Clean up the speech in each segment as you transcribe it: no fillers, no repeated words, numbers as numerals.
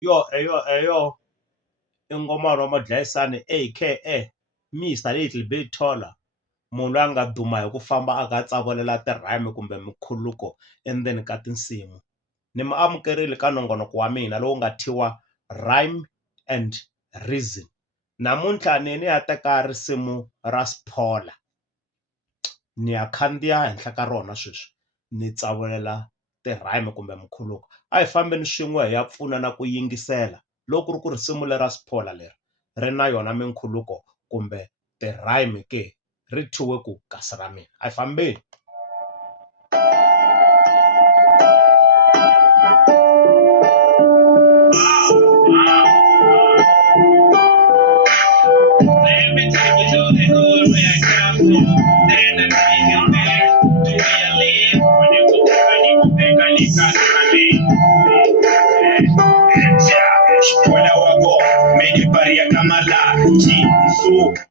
Eyo i ngomani wa madlayisani aka Mr Little Big Taller, munhu loyi a nga duma hi ku famba a kha a tsavolela ti-rhyme kumbe mikhuluko endzeni ka tinsimu. Ni mi amukerile ka nongonoko wa mina lowu nga thyiwa Rhyme and Reason. Namuntlha ni ya teka risimu ra Sphola ni ya khandziya henhla ka rona sweswi ni tsavolela ti-rhyme kumbe mikhuluko. A hi fambeni swin'we hi ya pfunana ku yingisela loko ku ri ku risimu lera Sphola leri ri na yona mikhuluko kumbe ti-rhyme ke, ri thyiwe ku kasi ra mina. A hi fambeni.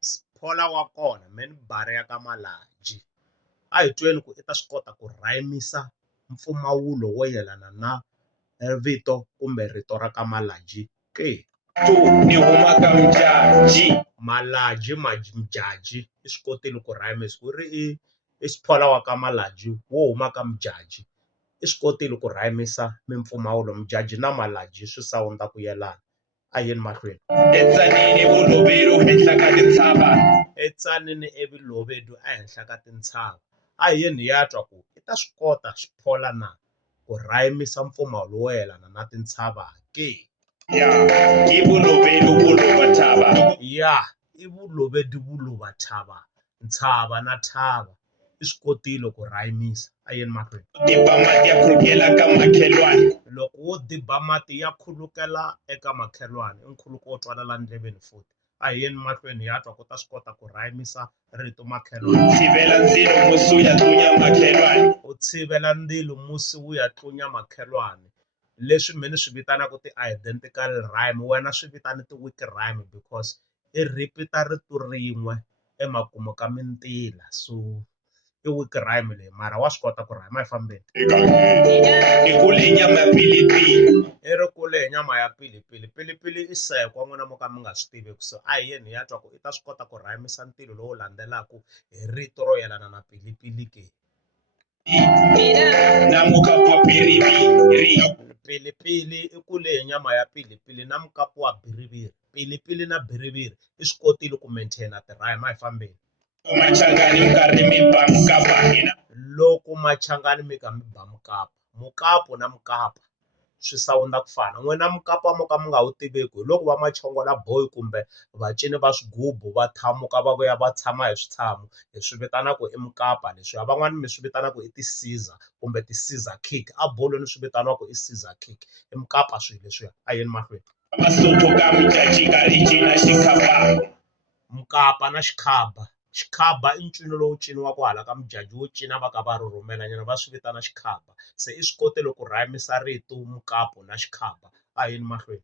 Sphola wa kona me ni bariya ka malaji. A hi tweni ku i ta swi kota ku rhayimisa mpfumawulo wo yelana na vito kumbe rito ra ka Malaji ke. Ni huma ka Mjaji. Malaji Mjaji i swi kotile ku rhayimisa ku ri i Sphola wa ka Malaji wo huma ka Mjaji i swi kotile ku rhayimisa mimpfumawulo Mjaji na Malaji swi sawunda ku yelana. A hi yeni mahlweni. Etsanini Balobedu ehenhla ka tintshava. Etsanini eBalobedu ehenhla ka tintshava. A hi yeni hi ya twa ku i ta swi kota Sphola na ku rhayimisa mpfumawulo wo yelana na tintshava ke. Ya i Balobedu Buluvathava. Ya i Balobedu Buluvathava, ntshava na thava i swi kotile ku rhayimisa. A hi yeni mahlweni. Diba mati ya khulukela ka makhelwani. Loko wo diba mati ya khulukela eka makhelwani i nkhuluko wo twala la ndleveni futhi. A hi yeni mahlweni hi ya twa ku ta swi kota ku rhayimisa rito makhelwani. Tshivela ndzilo musi wu ya tlunya makhelwani. U tshivela ndzilo musi wu ya tlunya makhelwani. Leswi me ni swi vitanaka ti-identical rhyme wena swi vitana ti-weak rhyme because i repeat-a rito rin'we emakumu ka mintila, so i weak rhyme leyi mara wa swi kota ku rhayima. A hi fambeni. Ni kule hi nyama ya pilipili. I ri kule hi nyama ya pilipili. Pilipili i sekwa n'wina mo ka mi nga swi tiveki, so a hi yeni hi ya twa ku i ta swi kota ku rhayimisa ntilo lowu landzelaka hi rito ro yelana na pilipili ke. Na mukapu wa biriviri. Pilipili i kule hi nyama ya pilipili na mukapu wa biriviri. Pilipili na biriviri i swi kotile ku maintain-a ti-rhyme. A hi fambeni. Machangani mi karhi mi ba mukapa hina. Loko machangani mi kha mi ba mukapa, mukapu na mukapa swi sawunda ku fana. N'wina mukapa mo ka mi nga wu tiveki hi loko va machongola boy kumbe vacini va swigubu va thamuka va vuya va tshama hi switshamo hi swi vitanaka i mukapa leswiya. Van'wani mi swi vitanaka i ti-scissor kumbe ti-scissor cake. A bolweni swi vitaniwaka i scissor cake i mukapa swilo leswiya. A hi yeni mahlweni. Masotho ka Mjaji ka ri cina xikhaba. Mukapa na xikhaba. Xikhaba i ncino lowu ciniwaka hala ka Mjaji wo cina va ka va rhurhumela nyana va swi vitana xikhaba. Se i swi kotile ku rhayimisa rito mukapu na xikhaba. A hi yeni mahlweni.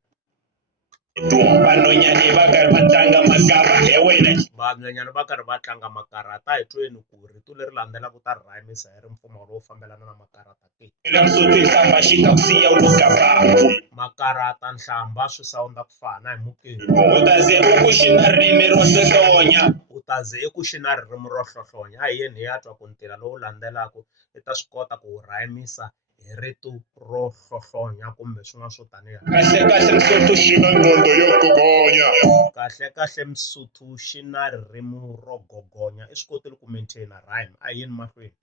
Vanhwanyani va karhi va tlanga makapa hi wena. Vanhwanyani va karhi va tlanga makarata. A hi tweni ku rito leri landzelaka ta rhayimisa hi ri mpfumawulo lowu fambelana na makarata ke. Nhlamba xi ta ku siya u lo gaba. Makarata nhlamba swi sawunda ku fana hi mukeni. U ta ze u ku xi na ririmi ro hlohlonya. U ta ze i ku xi na ririmi ro hlohlonya. A hi yeni hi ya twa ku ntila lowu landzelaka i ta swi kota ku wu rhayimisa hi rito ro hlohlonya kumbe swin'wana swo taniya. Kahlekahle Msotho xi na nqondo yo gogonya. Kahlekahle Msotho xi na ririmi ro gogonya. I swi kotile ku maintain-a rhyme. A hi yeni mahlweni.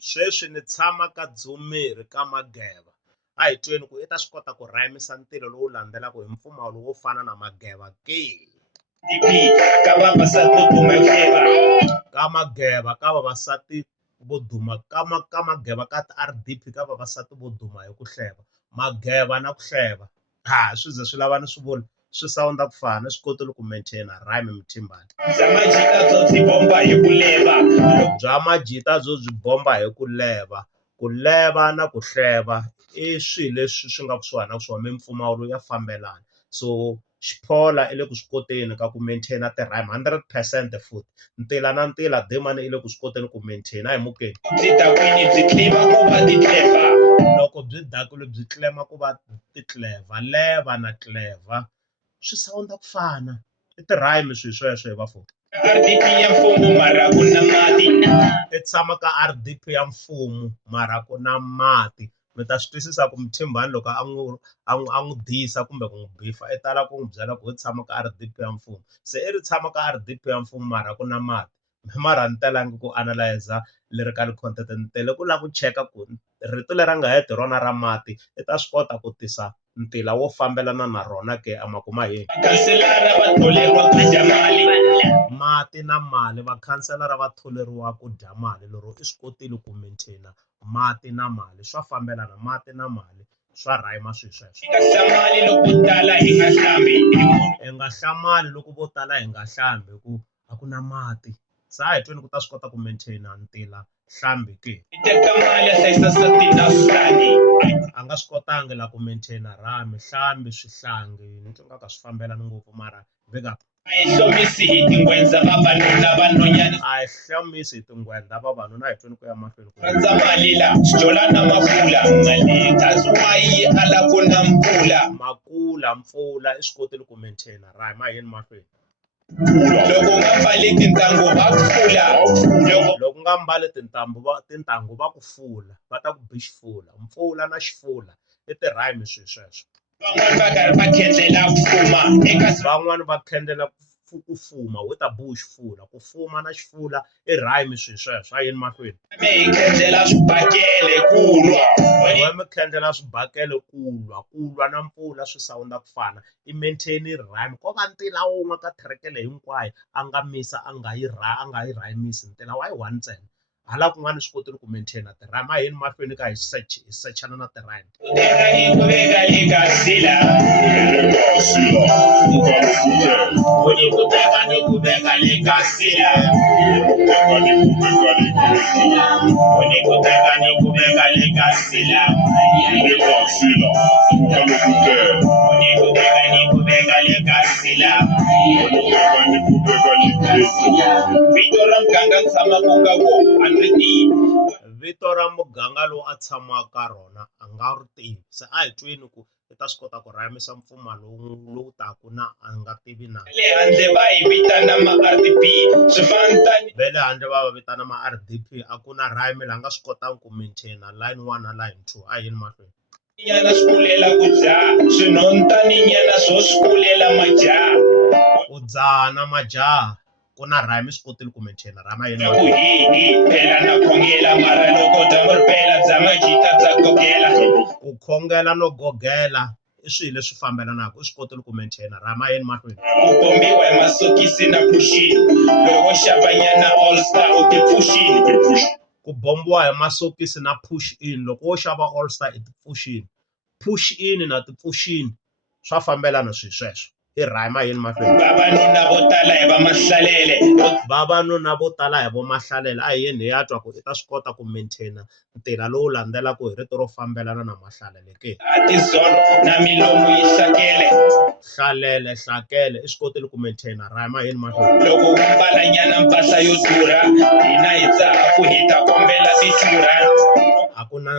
Sweswi ni tshama ka Dzumeri ka Mageba. A hi tweni ku i ta swi kota ku rhayimisa ntilo lowu landzelaka hi mpfumawulo wo fana na Mageba ke. Ka vavasati vo duma yo hleva. Ka Mageba ka vavasati vo duma ka Mageba ka ti-R_D_P ka vavasati vo duma hi ku hleva. Mageba na ku hleva swi ze swi lava ni swi vula swi sound ku fana, swi kotile ku maintain rhyme Mthimbani. bya majita byo byi bomba hi ku leva. Bya majita byo byi bomba hi ku leva. Ku leva na ku hleva i swilo leswi swi nga kusuhana na swona mimpfumawulo ya fambelana. So Xiphola i le ku swi koteni ka ku maintain ti-rhyme 100% futhi. Ntila na Ntila Demane i le ku swi koteni ku maintain hi mukeni. Byi dakwini byi tlima ku va ti clever. Loko byi dakile byi claim ku va ti clever, leva na clever swi sound ku fana. I ti-rhyme swilo sweswo hi vafana. RDP ya mfumo mara ku na mati. I tshama ka RDP ya mfumo mara ku na mati. Mi ta swi twisisa ku Mthimbani loko a n'wi disa kumbe ku n'wi bifa i tala ku n'wi byela ku i tshama ka RDP ya mfumo. Se i ri tshama ka RDP ya mfumo mara ku na mati. Mara ni talangi ku analyze lyrical content, ni tele ku lava ku cheka ku rito leri a nga heti rona ra mati i ta swi kota ku tisa ntila wo fambelana na rona ke a makuma yini. Vakhanselara va tholeriwa ku dya mali. Mati na mali, vakhanselara va tholeriwa ku dya mali. Lero i swi kotile ku maintain mati na mali swa fambelana, mati na mali swa rhyme swilo sweswo. Hi nga hlamali loko tala hi nga hlambi. Hi nga hlamali loko vo tala hi nga hlambi hi ku a ku na mati. Se a hi tweni ku ta swi kota ku maintain ntila hlambi ke. Hi teka mali ya hlayisa nsati na swihlangi. A nga swi kotanga la ku maintain rhyme, hlambi swihlangi ni twa nga ka swi fambelana ngopfu mara big up. A hi hlomisi hi tingwendza vavanuna vanhwanyana. A hi hlomisi hi tingwendla vavanuna hi tweni ku ya mahlweni. Rhandza mali la xjola na mapfula. Mali that's why yi ala ku na mpfula. Makula mpfula i swi kotile ku maintain rhyme a yeni mahlweni. Loko nga mbali tintangu va pfula. Loko nga mbali tintangu va ku fula, va ta ku bi xifula. Mpfula na xifula i ti-rhyme swilo sweswo. Van'wani va karhi va khendlela ku fuma eka. Van'wani va khendlela ku fuma with a bush xifula. Ku fuma na xifula i rhyme swilo sweswo a yeni mahlweni. Me hi khendlela swibakele ku lwa. Wena mi khendlela swibakele ku lwa na mpfula swi sound ku fana. I maintain rhyme ko va ntila wun'we ka track-ele hinkwayo a nga misa a nga yi rhymisi ntila wa yi one ntsena. Hala kun'wana swi kotile ku maintain ti-rhyme a yeni mahlweni ka hi sechana na ti-rhyme. Teka ni ku veka le ka sila. Uni ku teka ni ku veka le ka sila. Uni ku teka ni ku veka le ka sila. Uni ku teka ni ku veka le ka sila. Vito ra muganga tshamaka ka wona a ri tivi. Vito ra muganga lowu a tshamaka ka rona a nga ri tivi. Se a hi tweni ku i ta swi kota ku rhymisa mpfuma lowu taku na a nga tivi na. Le handle va hi vitana ma-RDP swifantani. Va le handle va va vitana ma-RDP a ku na rhyme la nga swi kotanga ku maintain line 1 na line 2 a yeni mahlweni. Nyana swi kulela ku dzaha swinhontani nyana swo swi kulela majaha. Ku dzaha na majaha ku na rhyme swi kotile ku maintain rhyme a yeni Ku mahlweni. hi phela na khongela mara loko dyambu ri pela bya majita bya gogela. Ku khongela no gogela i swilo leswi fambelanaka i swi kotile ku maintain rhyme a yeni mahlweni. Ku bombiwa hi masokisi na pushini. Loko xava nyana all star u ti pfuxini. Ku bombiwa hi masokisi na push in. Loko wo xava all star i ti pfuxini. Push in na ti pfuxini swa fambelana swilo sweswo. I rhyme a yeni mahlweni. Vavanuna vo tala hi va mahlalele. Vavanuna vo tala hi vo mahlalele a hi yeni hi ya twa ku i ta swi kota ku maintain ntila lowu landzelaka hi rito ro fambelana na mahlalele ke. A tizono na milomu yi hlakele. Hlakele i swi kotile ku maintain rhyme a yeni mahlweni. Loko u mbala nyana mpahla yo durha hina hi dzaha ku hi ta kombela tichura. A ku na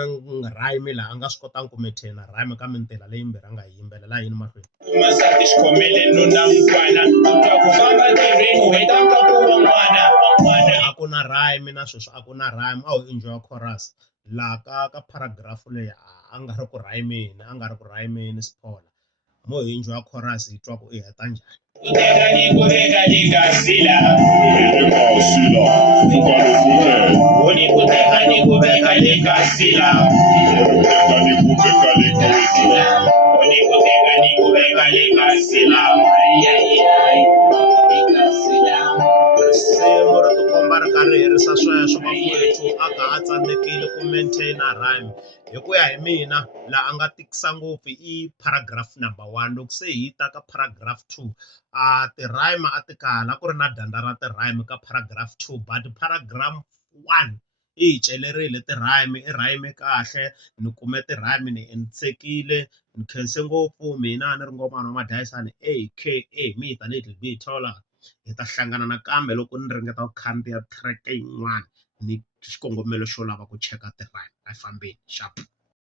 rhyme laha a nga swi kotanga ku maintain rhyme ka mintila leyimbirhi a nga yi yimbelela a yeni mahlweni. Masati xikhomele nuna mukwana u twa ku famba tirheni u heta mpaku wa n'wana. A ku na rhyme na sweswo a ku na rhyme a wu enjoy chorus laha ka paragraph leyi a nga ri ku rhymeni a nga ri ku rhymeni Siphola mo hi enjoy chorus hi twa ku i heta njhani. Ku teka ni ku veka le ka sila. Uni ku teka ni ku veka le ka sila. Uni ku teka ni ku veka le ka sila. Risimu ri tikomba ri ka ri herisa sweswo vafowethu a ka a tsandzekile ku maintainer rhyme. Hi ku ya hi mina laha a nga tikisa ngopfu i paragraph number 1. Loko se hi ta ka paragraph 2 ti-rhyme a ti kala ku ri na danda ra ti-rhyme ka paragraph 2, but paragraph 1 i hi celerile ti-rhyme, i rhyme kahle, ni kume ti-rhyme ni entisekile, ni khense ngopfu mina ni ri Ngomane wa Madlayisani aka mi tanihi Little Big Taller. Hi ta hlangana nakambe loko ni ringeta ku khandziya track yin'wana ni xikongomelo xo lava ku cheka ti-rhyme. A hi fambeni sharp.